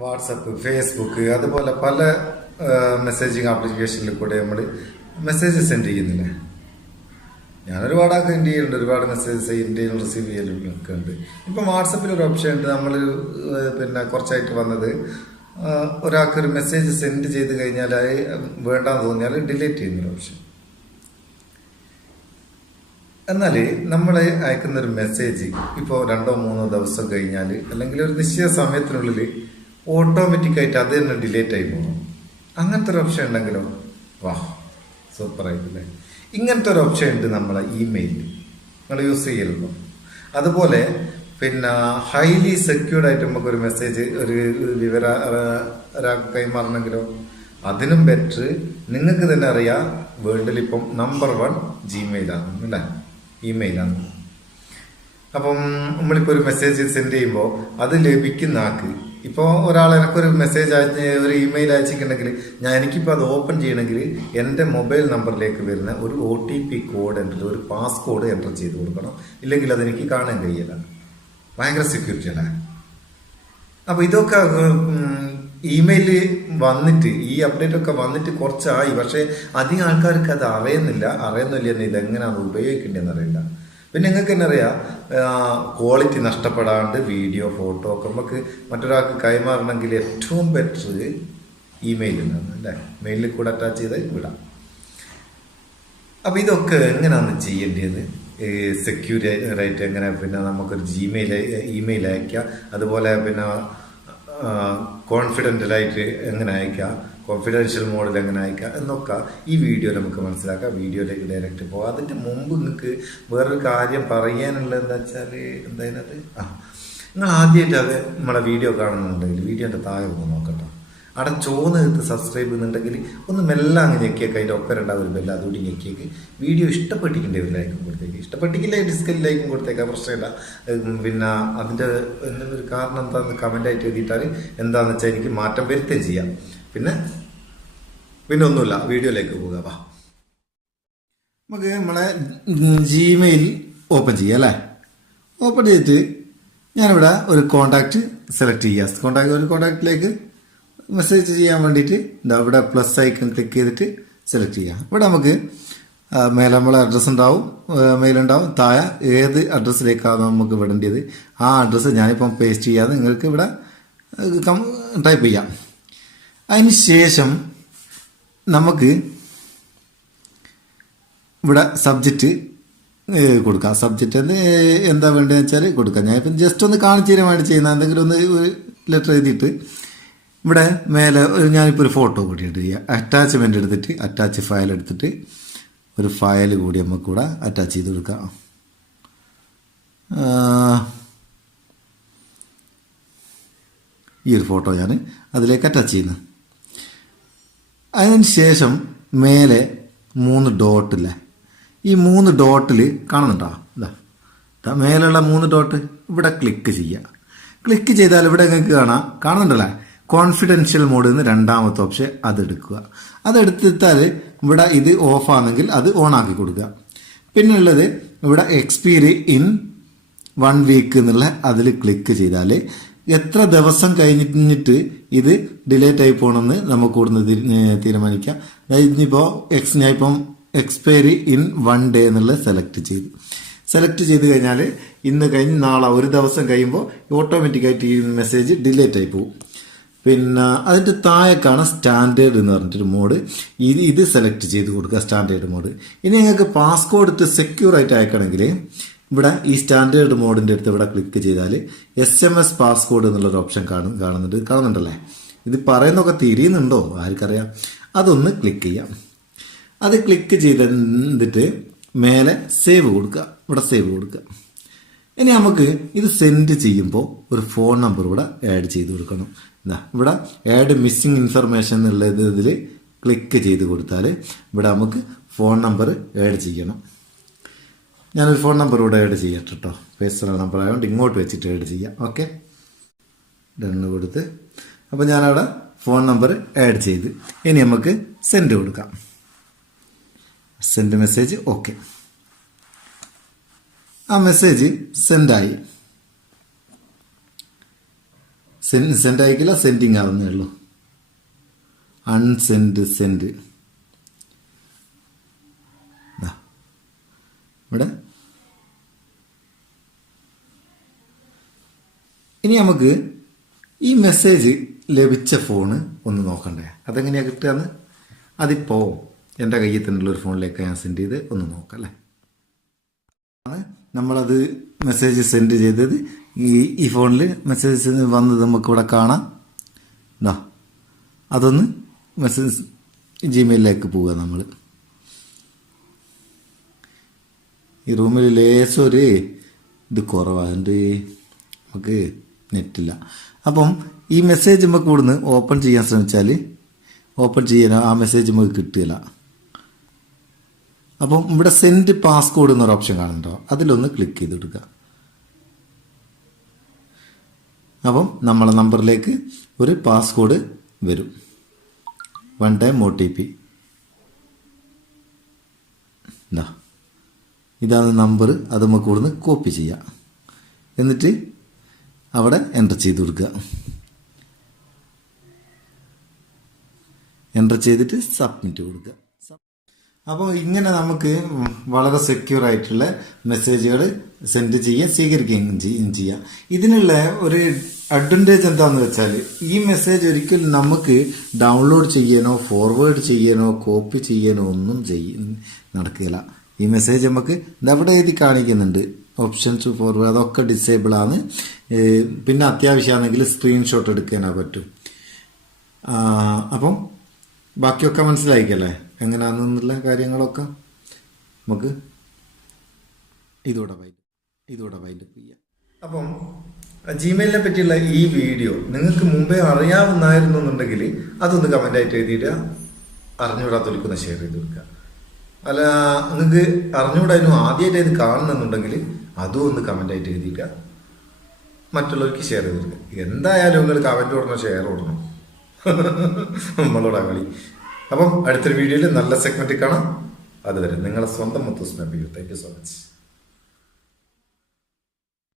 WhatsApp, Facebook അതുപോലെ പല messaging ആപ്ലിക്കേഷനിൽ കൂടെ നമ്മൾ മെസ്സേജ് സെൻഡ് ചെയ്യുന്നില്ലേ. ഞാൻ ഒരുപാടൊക്കെ സെൻഡ് ചെയ്യുന്നുണ്ട്, ഒരുപാട് മെസ്സേജസ് ഇന്ത്യയിൽ റിസീവ് ചെയ്യലൊക്കെ ഉണ്ട്. ഇപ്പം വാട്സപ്പിൽ ഒരു ഓപ്ഷൻ ഉണ്ട്. നമ്മൾ പിന്നെ കുറച്ചായിട്ട് വന്നത് ഒരാൾക്കൊരു മെസ്സേജ് സെൻഡ് ചെയ്ത് കഴിഞ്ഞാൽ അത് വേണ്ടാന്ന് തോന്നിയാൽ ഡിലീറ്റ് ചെയ്യുന്നൊരു ഓപ്ഷൻ. എന്നാൽ നമ്മൾ അയക്കുന്നൊരു മെസ്സേജ് ഇപ്പോൾ 2-3 ദിവസം കഴിഞ്ഞാൽ അല്ലെങ്കിൽ ഒരു നിശ്ചിത സമയത്തിനുള്ളിൽ ഓട്ടോമാറ്റിക്കായിട്ട് അത് തന്നെ ഡിലീറ്റ് ആയി പോകും. അങ്ങനത്തെ ഒരു ഓപ്ഷൻ ഉണ്ടെങ്കിലോ വാ സൂപ്പറായിട്ടില്ലേ. ഇങ്ങനത്തെ ഒരു ഓപ്ഷൻ ഉണ്ട് നമ്മളെ ഇമെയിലിൽ, നിങ്ങൾ യൂസ് ചെയ്യലുണ്ടോ? അതുപോലെ പിന്നെ ഹൈലി സെക്യൂർഡ് ആയിട്ട് നമുക്കൊരു മെസ്സേജ് ഒരു വിവരം ഒരാൾക്ക് കൈമാറണമെങ്കിലോ അതിനും ബെറ്റർ നിങ്ങൾക്ക് തന്നെ അറിയാം, വേൾഡിൽ ഇപ്പം നമ്പർ 1 ജിമെയിലാണ് അല്ലേ, ഇമെയിലാണ്. അപ്പം നമ്മളിപ്പോൾ ഒരു മെസ്സേജ് സെൻഡ് ചെയ്യുമ്പോൾ അത് ലഭിക്കുന്ന ആൾക്ക് ഇപ്പോൾ ഒരാൾ എനിക്കൊരു മെസ്സേജ് ഒരു ഇമെയിൽ അയച്ചിട്ടുണ്ടെങ്കിൽ എനിക്കിപ്പോൾ അത് ഓപ്പൺ ചെയ്യണമെങ്കിൽ എൻ്റെ മൊബൈൽ നമ്പറിലേക്ക് വരുന്ന ഒരു OTP കോഡ് ഒരു പാസ് കോഡ് എൻ്റർ ചെയ്ത് കൊടുക്കണം, ഇല്ലെങ്കിൽ അതെനിക്ക് കാണാൻ കഴിയില്ല. ഭയങ്കര സെക്യൂരിറ്റി അല്ലേ. അപ്പോൾ ഇതൊക്കെ ഇമെയില് വന്നിട്ട് ഈ അപ്ഡേറ്റ് ഒക്കെ വന്നിട്ട് കുറച്ചായി, പക്ഷേ അധികം ആൾക്കാർക്ക് അത് അറിയുന്നില്ല ഇതെങ്ങനെയാണ് ഉപയോഗിക്കേണ്ടതെന്ന് അറിയില്ല. പിന്നെ നിങ്ങൾക്ക് തന്നെ അറിയാം, ക്വാളിറ്റി നഷ്ടപ്പെടാണ്ട് വീഡിയോ ഫോട്ടോ ഒക്കെ നമുക്ക് മറ്റൊരാൾക്ക് കൈമാറണമെങ്കിൽ ഏറ്റവും ബെറ്റർ ഇമെയിലാണ് അല്ലേ, മെയിലിൽ കൂടെ അറ്റാച്ച് ചെയ്ത് വിടാം. അപ്പം ഇതൊക്കെ എങ്ങനെയാണ് ചെയ്യേണ്ടത്, സെക്യൂറായിട്ട് എങ്ങനെ പിന്നെ നമുക്കൊരു ഇമെയിൽ അയക്കാം, അതുപോലെ പിന്നെ കോൺഫിഡൻ്റലായിട്ട് എങ്ങനെ അയക്കാം, കോൺഫിഡൻഷ്യൽ മോഡിൽ എങ്ങനെ അയക്കാം എന്നൊക്കെ ഈ വീഡിയോ നമുക്ക് മനസ്സിലാക്കാം. വീഡിയോയിലേക്ക് ഡയറക്റ്റ് പോകാം. അതിൻ്റെ മുമ്പ് നിങ്ങൾക്ക് വേറൊരു കാര്യം പറയാനുള്ളത് എന്താ വെച്ചാൽ എന്തായത്, നിങ്ങൾ ആദ്യമായിട്ട് അത് നമ്മളെ വീഡിയോ കാണുന്നുണ്ടെങ്കിൽ വീഡിയോൻ്റെ താഴെ ഒന്ന് നോക്കട്ടോ. അവിടെ ചോന്ന് സബ്സ്ക്രൈബ് ചെയ്യുന്നുണ്ടെങ്കിൽ ഒന്ന് മെല്ലെ അങ്ങ് ഞെക്കിയൊക്കെ അതിൻ്റെ ഒപ്പരുണ്ടാവും ഒരു ബെല്ല, അതുകൂടി ഞെക്കിയേക്ക്. വീഡിയോ ഇഷ്ടപ്പെട്ടിട്ടുണ്ട് ഒരു ലൈക്കും കൊടുത്തേക്ക്, ഇഷ്ടപ്പെട്ടിക്കില്ല ഡിസ്കൈൽ ലൈക്കും കൊടുത്തേക്കാം, പ്രശ്നമില്ല. പിന്നെ അതിൻ്റെ ഒരു കാരണം എന്താണെന്ന് കമൻ്റായിട്ട് എഴുതിയിട്ടാൽ എന്താണെന്ന് വെച്ചാൽ എനിക്ക് മാറ്റം വരുത്തുകയും ചെയ്യാം. പിന്നെ ഒന്നുമില്ല, വീഡിയോയിലേക്ക് പോകുക. വാ നമുക്ക് നമ്മളെ ജിമെയിൽ ഓപ്പൺ ചെയ്യാം അല്ലേ. ഓപ്പൺ ചെയ്തിട്ട് ഞാനിവിടെ ഒരു കോണ്ടാക്റ്റ് സെലക്ട് ചെയ്യുക. ഒരു കോണ്ടാക്റ്റിലേക്ക് മെസ്സേജ് ചെയ്യാൻ വേണ്ടിയിട്ട് ഇവിടെ പ്ലസ് ഐക്കൺ ക്ലിക്ക് ചെയ്തിട്ട് സെലക്ട് ചെയ്യാം. ഇവിടെ നമുക്ക് മേലെ നമ്മളെ അഡ്രസ്സ് ഉണ്ടാവും, മെയിലുണ്ടാവും, താഴെ ഏത് അഡ്രസ്സിലേക്കാണ് നമുക്ക് വിടേണ്ടത് ആ അഡ്രസ്സ് ഞാനിപ്പം പേസ്റ്റ് ചെയ്യാതെ നിങ്ങൾക്ക് ഇവിടെ ടൈപ്പ് ചെയ്യാം. അതിന് ശേഷം നമുക്ക് ഇവിടെ സബ്ജക്റ്റ് കൊടുക്കാം. സബ്ജക്റ്റ് എന്താ വേണ്ടതെന്ന് വെച്ചാൽ കൊടുക്കാം. ഞാനിപ്പം ജസ്റ്റ് ഒന്ന് കാണിച്ചു തരാൻ വേണ്ടി ചെയ്യുന്ന എന്തെങ്കിലും ഒന്ന് ലെറ്റർ എഴുതിയിട്ട് ഇവിടെ മേലെ ഞാനിപ്പോൾ ഒരു ഫോട്ടോ കൂടി ചെയ്യുക. അറ്റാച്ച്മെൻ്റ് എടുത്തിട്ട് അറ്റാച്ച് ഫയൽ എടുത്തിട്ട് ഒരു ഫയൽ കൂടി നമുക്ക് ഇവിടെ അറ്റാച്ച് ചെയ്ത് കൊടുക്കാം. ഈ ഒരു ഫോട്ടോ ഞാൻ അതിലേക്ക് അറ്റാച്ച് ചെയ്യുന്നു. അതിന് ശേഷം മേലെ 3 ഡോട്ടില്ലേ, ഈ 3 ഡോട്ടിൽ കാണുന്നുണ്ടോ, ഇതാ മേലുള്ള 3 ഡോട്ട് ഇവിടെ ക്ലിക്ക് ചെയ്യുക. ക്ലിക്ക് ചെയ്താൽ ഇവിടെ നിങ്ങൾക്ക് കാണുന്നുണ്ടല്ലേ, കോൺഫിഡൻഷ്യൽ മോഡ് എന്ന് 2ാമത്തെ ഓപ്ഷൻ അതെടുക്കുക. അതെടുത്തിട്ടാൽ ഇവിടെ ഇത് ഓഫാണെങ്കിൽ അത് ഓൺ ആക്കി കൊടുക്കുക. പിന്നുള്ളത് ഇവിടെ എക്സ്പയറി ഇൻ 1 വീക്ക് എന്നുള്ള അതിൽ ക്ലിക്ക് ചെയ്താൽ എത്ര ദിവസം കഴിഞ്ഞിട്ട് ഇത് ഡിലേറ്റ് ആയി പോകണമെന്ന് നമുക്ക് കൂടുന്ന തീരുമാനിക്കാം. ഇനിയിപ്പോൾ ഞാനിപ്പം എക്സ്പയറി ഇൻ 1 ഡേ എന്നുള്ളത് സെലക്ട് ചെയ്ത് കഴിഞ്ഞാൽ ഇന്ന് കഴിഞ്ഞ് നാളെ ഒരു ദിവസം കഴിയുമ്പോൾ ഓട്ടോമാറ്റിക്കായിട്ട് ഈ മെസ്സേജ് ഡിലേറ്റ് ആയി പോകും. പിന്നെ അതിൻ്റെ താഴേക്കാണ് സ്റ്റാൻഡേർഡ് എന്ന് പറഞ്ഞിട്ടൊരു മോഡ്, ഇത് സെലക്ട് ചെയ്ത് കൊടുക്കുക, സ്റ്റാൻഡേർഡ് മോഡ്. ഇനി നിങ്ങൾക്ക് പാസ്കോഡ് ഇട്ട് സെക്യൂർ ആയിട്ട് അയക്കണമെങ്കിൽ ഇവിടെ ഈ സ്റ്റാൻഡേർഡ് മോഡിൻ്റെ അടുത്ത് ഇവിടെ ക്ലിക്ക് ചെയ്താൽ SMS പാസ്കോഡ് എന്നുള്ളൊരു ഓപ്ഷൻ കാണുന്നുണ്ടല്ലേ. ഇത് പറയുന്നതൊക്കെ തിരിയുന്നുണ്ടോ ആർക്കറിയാം. അതൊന്ന് ക്ലിക്ക് ചെയ്യാം. അത് ക്ലിക്ക് ചെയ്തിട്ട് മേലെ സേവ് കൊടുക്കുക, ഇവിടെ സേവ് കൊടുക്കുക. ഇനി നമുക്ക് ഇത് സെൻഡ് ചെയ്യുമ്പോൾ ഒരു ഫോൺ നമ്പർ ഇവിടെ ആഡ് ചെയ്ത് കൊടുക്കണം. ഇവിടെ ആഡ് മിസ്സിംഗ് ഇൻഫർമേഷൻ എന്നുള്ള ഇതിൽ ക്ലിക്ക് ചെയ്ത് കൊടുത്താൽ ഇവിടെ നമുക്ക് ഫോൺ നമ്പർ ആഡ് ചെയ്യണം. ഞാനൊരു ഫോൺ നമ്പർ ഇവിടെ ആഡ് ചെയ്യട്ടെ കേട്ടോ, പേഴ്സണൽ നമ്പർ ആയതുകൊണ്ട് ഇങ്ങോട്ട് വെച്ചിട്ട് ആഡ് ചെയ്യാം. ഓക്കെ, ഡണ്ണ് കൊടുത്ത് അപ്പോൾ ഞാനവിടെ ഫോൺ നമ്പർ ആഡ് ചെയ്ത് ഇനി നമുക്ക് സെൻഡ് കൊടുക്കാം. Send message. ഓക്കെ, ആ മെസ്സേജ് സെൻഡായി. സെൻഡ് അയക്കില്ല, സെൻഡിങ് ആവുന്നേ ഉള്ളൂ. അൺസെൻഡ് സെൻഡ് ഇവിടെ. ഇനി നമുക്ക് ഈ മെസ്സേജ് ലഭിച്ച ഫോണ് ഒന്ന് നോക്കണ്ടേ, അതെങ്ങനെയാണ് കിട്ടുകയെന്ന്. അതിപ്പോൾ എൻ്റെ കയ്യിൽ തന്നെയുള്ള ഒരു ഫോണിലേക്ക് ഞാൻ സെൻഡ് ചെയ്ത് ഒന്ന് നോക്കാം അല്ലേ. നമ്മളത് മെസ്സേജ് സെൻഡ് ചെയ്തത് ഈ ഫോണിൽ മെസ്സേജ് വന്നത് നമുക്കിവിടെ കാണാം. എന്താ അതൊന്ന് മെസ്സേജ് ജിമെയിലിലേക്ക് പോവുക. നമ്മൾ ഈ റൂമിൽ ലേശം ഒരു ഇത് കുറവാണ്ട്, നമുക്ക് നെറ്റില്ല. അപ്പം ഈ മെസ്സേജ് നമുക്ക് ഇവിടുന്ന് ഓപ്പൺ ചെയ്യാൻ ശ്രമിച്ചാൽ ഓപ്പൺ ചെയ്യാൻ ആ മെസ്സേജ് നമുക്ക് കിട്ടില്ല. അപ്പം ഇവിടെ സെൻഡ് പാസ്കോഡ് എന്നൊരു ഓപ്ഷൻ കാണുന്നുണ്ടോ, അതിലൊന്ന് ക്ലിക്ക് ചെയ്ത് കൊടുക്കുക. അപ്പം നമ്മളെ നമ്പറിലേക്ക് ഒരു പാസ്കോഡ് വരും, 1 ടൈം OTP. എന്താ ഇതാണ് നമ്പർ, അത് നമുക്ക് ഇവിടുന്ന് കോപ്പി ചെയ്യാം. എന്നിട്ട് അവിടെ എൻ്റർ ചെയ്ത് കൊടുക്കുക. എൻ്റർ ചെയ്തിട്ട് സബ്മിറ്റ് കൊടുക്കുക. അപ്പോൾ ഇങ്ങനെ നമുക്ക് വളരെ സെക്യൂർ ആയിട്ടുള്ള മെസ്സേജുകൾ സെൻഡ് ചെയ്യുക, സ്വീകരിക്കുകയും ചെയ്യാം. ഇതിനുള്ള ഒരു അഡ്വാൻറ്റേജ് എന്താണെന്ന് വെച്ചാൽ ഈ മെസ്സേജ് ഒരിക്കലും നമുക്ക് ഡൗൺലോഡ് ചെയ്യാനോ ഫോർവേഡ് ചെയ്യാനോ കോപ്പി ചെയ്യാനോ ഒന്നും നടക്കില്ല. ഈ മെസ്സേജ് നമുക്ക് അവിടെ എഴുതി കാണിക്കുന്നുണ്ട്, ഓപ്ഷൻസ് ഫോർവേഡ് അതൊക്കെ ഡിസേബിൾ ആണ്. പിന്നെ അത്യാവശ്യമാണെങ്കിൽ സ്ക്രീൻഷോട്ട് എടുക്കാനോ പറ്റും. അപ്പം ബാക്കിയൊക്കെ മനസ്സിലായിക്കല്ലേ എങ്ങനെയാണെന്നുള്ള കാര്യങ്ങളൊക്കെ നമുക്ക് ഇതോടെ വൈൻഡപ്പ് ചെയ്യാം. അപ്പം ജിമെയിലിനെ പറ്റിയുള്ള ഈ വീഡിയോ നിങ്ങൾക്ക് മുമ്പേ അറിയാവുന്നായിരുന്നു എന്നുണ്ടെങ്കിൽ അതൊന്ന് കമൻ്റായിട്ട് എഴുതിയിട്ട് അറിഞ്ഞുകൂടാത്തൊലിക്കൊന്ന് ഷെയർ ചെയ്ത് കൊടുക്കുക. അല്ല നിങ്ങൾക്ക് അറിഞ്ഞുകൂടായിരുന്നു ആദ്യമായിട്ട് ഇത് കാണുന്നുണ്ടെങ്കിൽ അതും ഒന്ന് കമൻ്റായിട്ട് എഴുതിയിട്ട് മറ്റുള്ളവർക്ക് ഷെയർ ചെയ്ത് കൊടുക്കുക. എന്തായാലും നിങ്ങൾ കമൻറ്റ് ഓടണം, ഷെയർ ഓടണം, നമ്മളോടാ കളി. അപ്പം അടുത്തൊരു വീഡിയോയിൽ നല്ല സെഗ്മെൻറ്റ് കാണാം. അതുവരെ നിങ്ങളെ സ്വന്തം മുത്തൂസ് നബി. Thank you so much.